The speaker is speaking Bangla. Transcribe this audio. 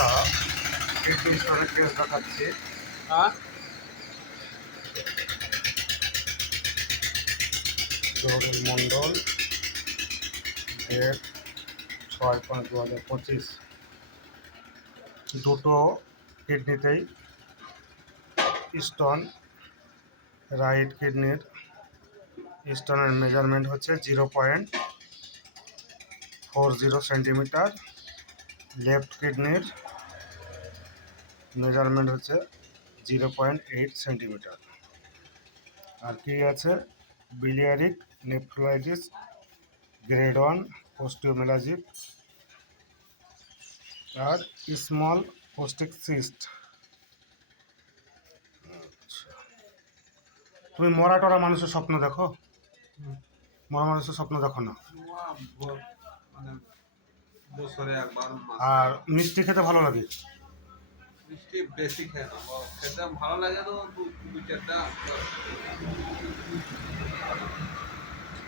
একটা কিডনি স্টোনের কেস দেখাচ্ছি। জহুরুল মণ্ডল, ডেট 6/5/2025। দুটো কিডনিতেই স্টোন। রাইট কিডনির স্টোনের মেজারমেন্ট হচ্ছে 0.40 সেন্টিমিটার। লেফট কিডনির মেজারমেন্ট হচ্ছে 0.8 সেন্টিমিটার। আর কি আছে? biliary নেফ্রাইটিস গ্রেড 1 পোস্টিওমেলাজিক আর স্মল পোস্টিক সিস্ট। তুমি মরা টরা মানুষের স্বপ্ন দেখো? মরা মানুষের স্বপ্ন দেখো না? মানে বছরে একবার আর মিষ্টি খেতে ভালো লাগে? মিষ্টি বেশি খেয়ে না, খেতে ভালো লাগে তো দু চারটা।